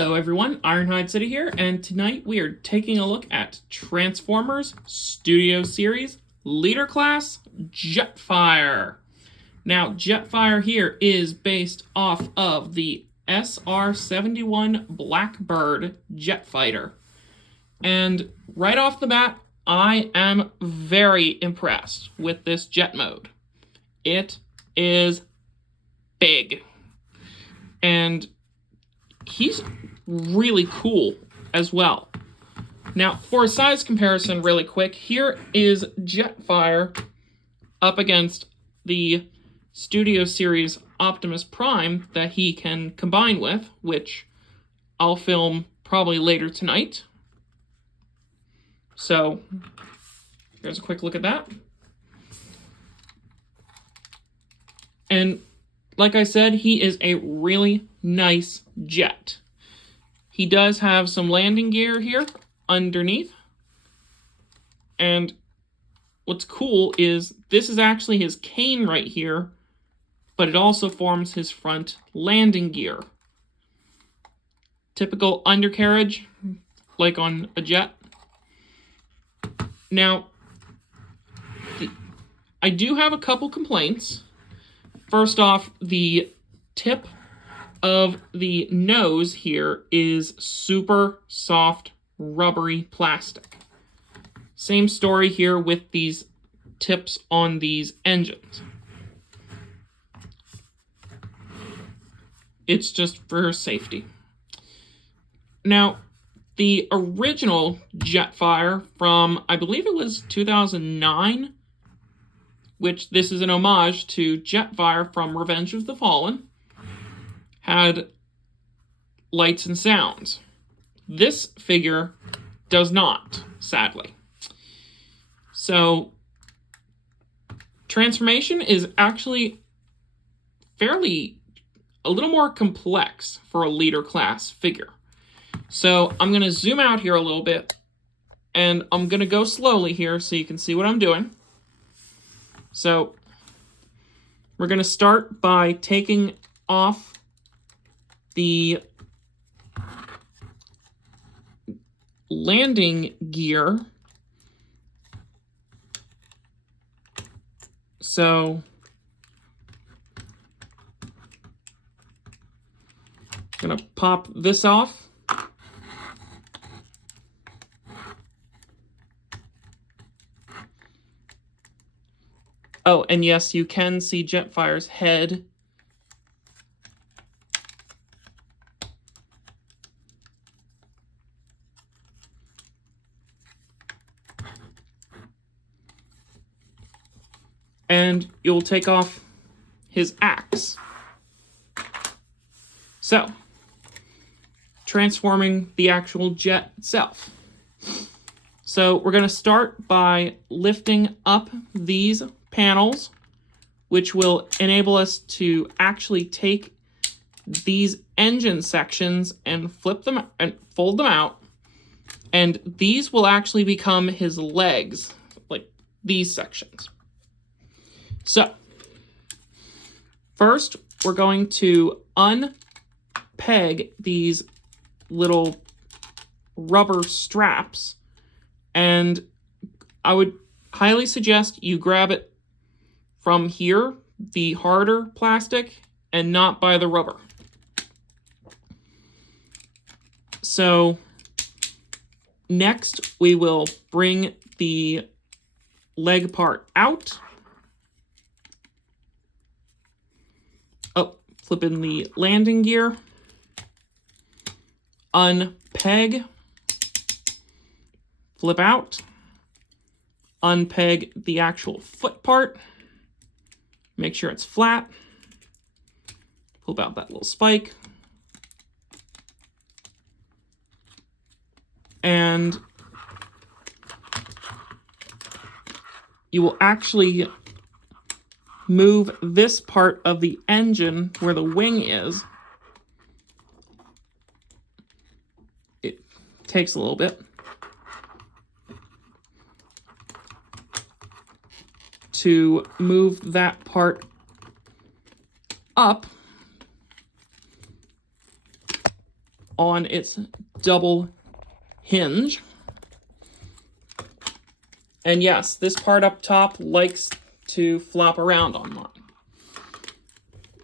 Hello everyone, Ironhide City here, and tonight we are taking a look at Transformers Studio Series Leader Class Jetfire. Now, Jetfire here is based off of the SR-71 Blackbird jet fighter. And right off the bat, I am very impressed with this jet mode. It is big. And he's really cool as well. Now, for a size comparison really quick, here is Jetfire up against the Studio Series Optimus Prime that he can combine with, which I'll film probably later tonight. So, here's a quick look at that. And like I said, he is a really nice jet. He does have some landing gear here underneath. And what's cool is this is actually his cane right here, but it also forms his front landing gear. Typical undercarriage, like on a jet. Now, I do have a couple complaints. First off, the tip of the nose here is super soft, rubbery plastic. Same story here with these tips on these engines. It's just for safety. Now, the original Jetfire from, I believe it was 2009, which this is an homage to Jetfire from Revenge of the Fallen, had lights and sounds. This figure does not, sadly. So, transformation is actually a little more complex for a leader class figure. So, I'm going to zoom out here a little bit, and I'm going to go slowly here so you can see what I'm doing. So, we're going to start by taking off the landing gear. So, I'm going to pop this off. Oh, and yes, you can see Jetfire's head. And you'll take off his axe. So, transforming the actual jet itself. So, we're going to start by lifting up these panels, which will enable us to actually take these engine sections and flip them and fold them out. And these will actually become his legs, like these sections. So, first, we're going to unpeg these little rubber straps, and I would highly suggest you grab it from here, the harder plastic, and not by the rubber. So, next, we will bring the leg part out. Flip in the landing gear, unpeg, flip out, unpeg the actual foot part, make sure it's flat, pull out that little spike, and you will actually move this part of the engine where the wing is. It takes a little bit to move that part up on its double hinge. And yes, this part up top likes to flop around on mine.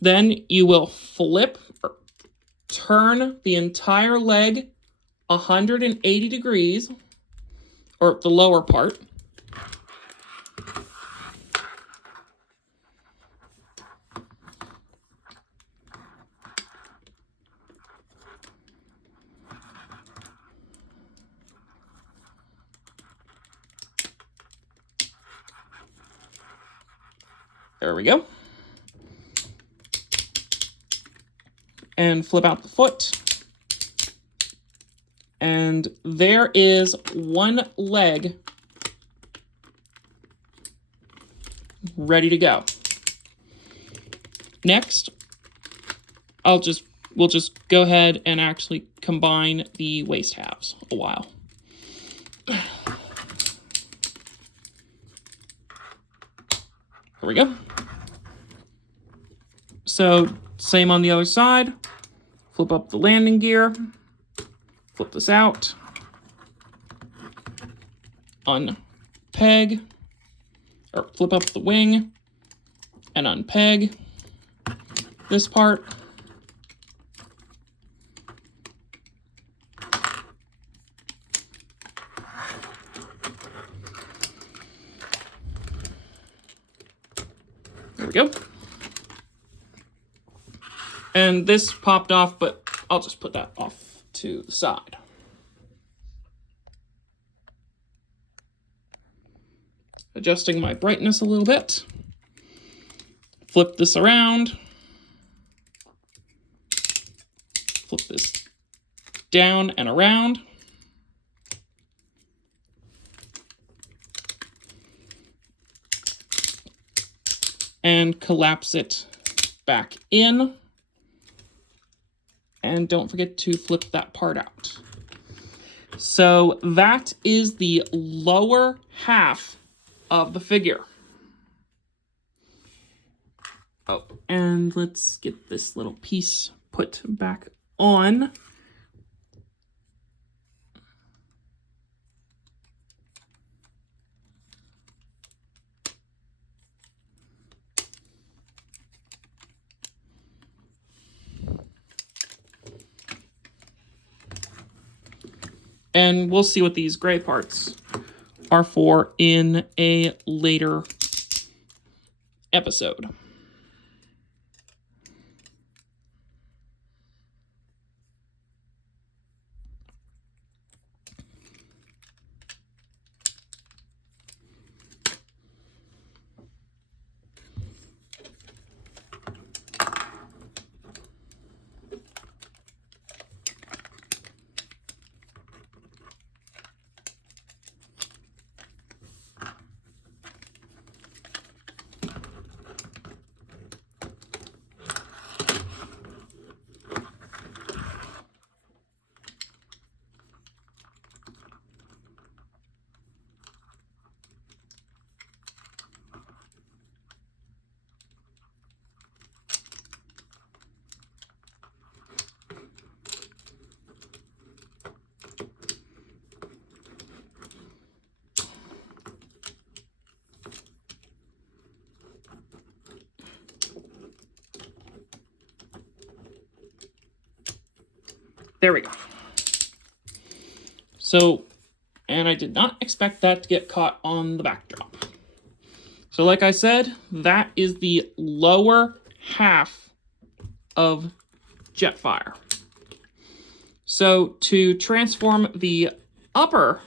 Then you will flip or turn the entire leg 180 degrees, or the lower part. There we go. And flip out the foot. And there is one leg ready to go. Next, we'll just go ahead and actually combine the waist halves a while. There we go. So, same on the other side. Flip up the landing gear. Flip this out. Unpeg. Or flip up the wing. And unpeg this part. There we go. And this popped off, but I'll just put that off to the side. Adjusting my brightness a little bit. Flip this around. Flip this down and around. And collapse it back in. And don't forget to flip that part out. So that is the lower half of the figure. Oh, and let's get this little piece put back on. And we'll see what these gray parts are for in a later episode. There we go. So, and I did not expect that to get caught on the backdrop. So like I said, that is the lower half of Jetfire. So to transform the upper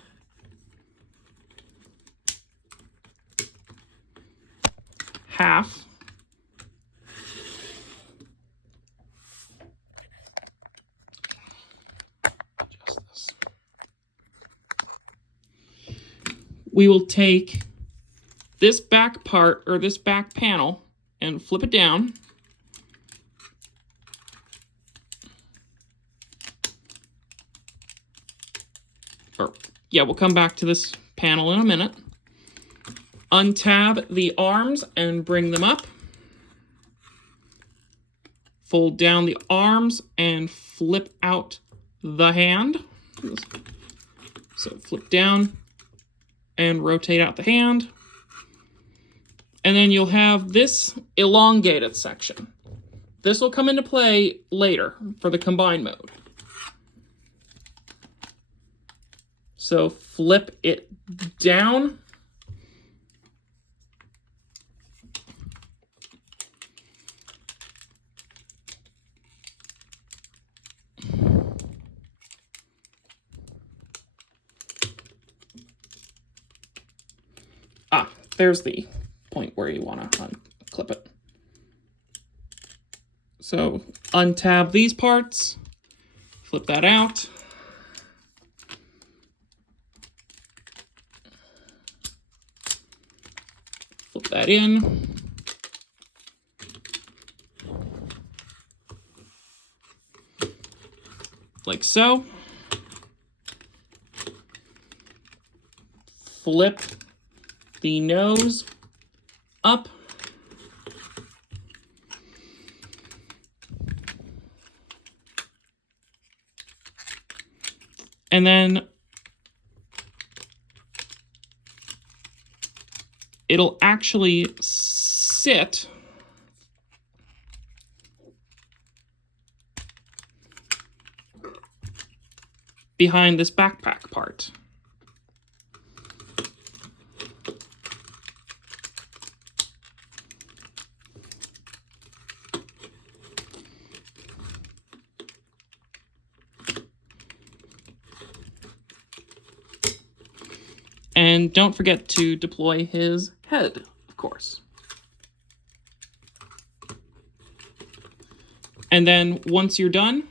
half, we will take this back part, or this back panel, and flip it down. Or, yeah, we'll come back to this panel in a minute. Untab the arms and bring them up. Fold down the arms and flip out the hand. So flip down and rotate out the hand. And then you'll have this elongated section. This will come into play later for the combine mode. So flip it down. There's the point where you want to unclip it. So untab these parts, flip that out. Flip that in. Like so. Flip the nose up. And then it'll actually sit behind this backpack part. And don't forget to deploy his head, of course. And then once you're done,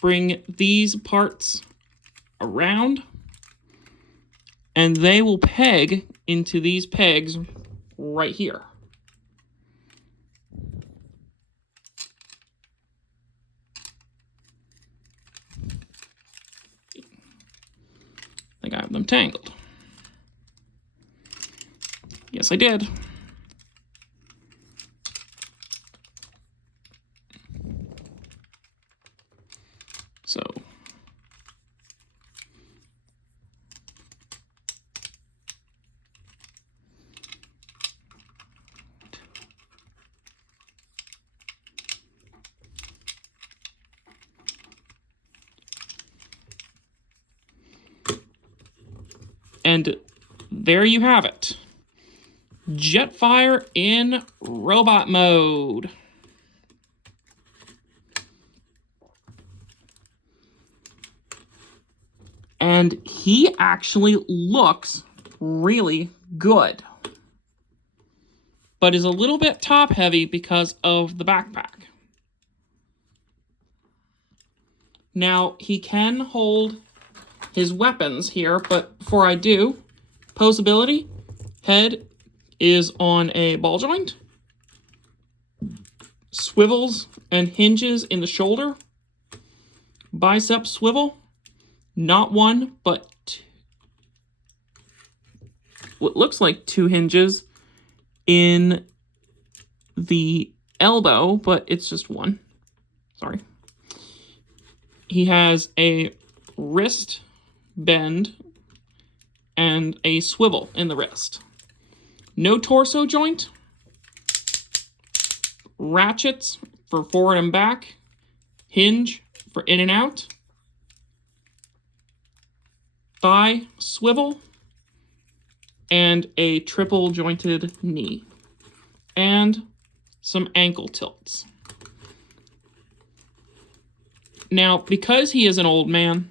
bring these parts around, and they will peg into these pegs right here. I think I have them tangled. Yes, I did. So and there you have it. Jetfire in robot mode. And he actually looks really good, but is a little bit top heavy because of the backpack. Now, he can hold his weapons here, but before I do, posability, head is on a ball joint, swivels and hinges in the shoulder, bicep swivel, not one, but what looks like 2 hinges in the elbow, but it's just one. Sorry. He has a wrist bend and a swivel in the wrist. No torso joint. Ratchets for forward and back. Hinge for in and out. Thigh swivel. And a triple jointed knee. And some ankle tilts. Now, because he is an old man,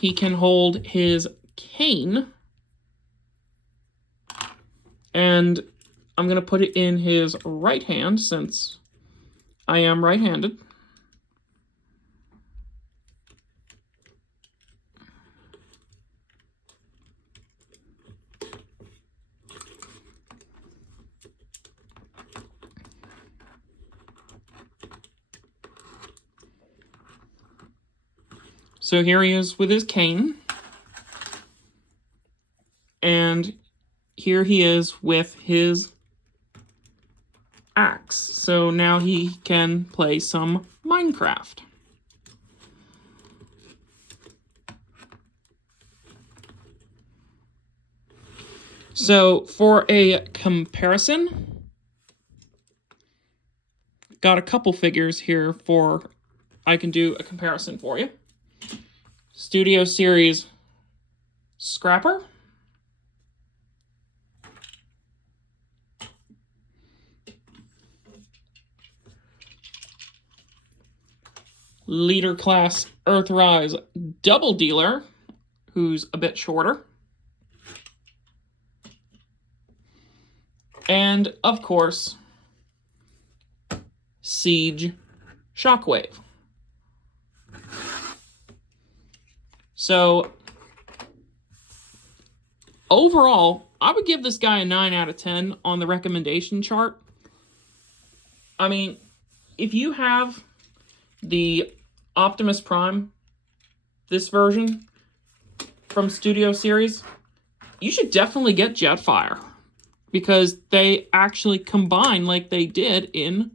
he can hold his cane, and I'm going to put it in his right hand since I am right-handed. So here he is with his cane. And here he is with his axe. So now he can play some Minecraft. So for a comparison, got a couple figures here I can do a comparison for you. Studio Series Scrapper. Leader Class Earthrise Double Dealer, who's a bit shorter. And, of course, Siege Shockwave. So, overall, I would give this guy a 9 out of 10 on the recommendation chart. I mean, if you have the Optimus Prime, this version from Studio Series, you should definitely get Jetfire, because they actually combine like they did in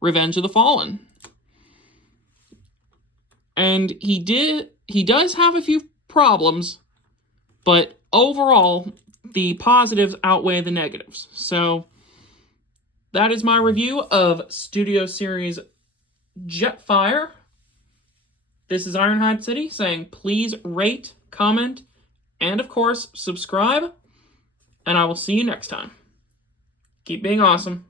Revenge of the Fallen. And he does have a few problems, but overall, the positives outweigh the negatives. So, that is my review of Studio Series Jetfire. This is Ironhide City saying please rate, comment, and of course, subscribe. And I will see you next time. Keep being awesome.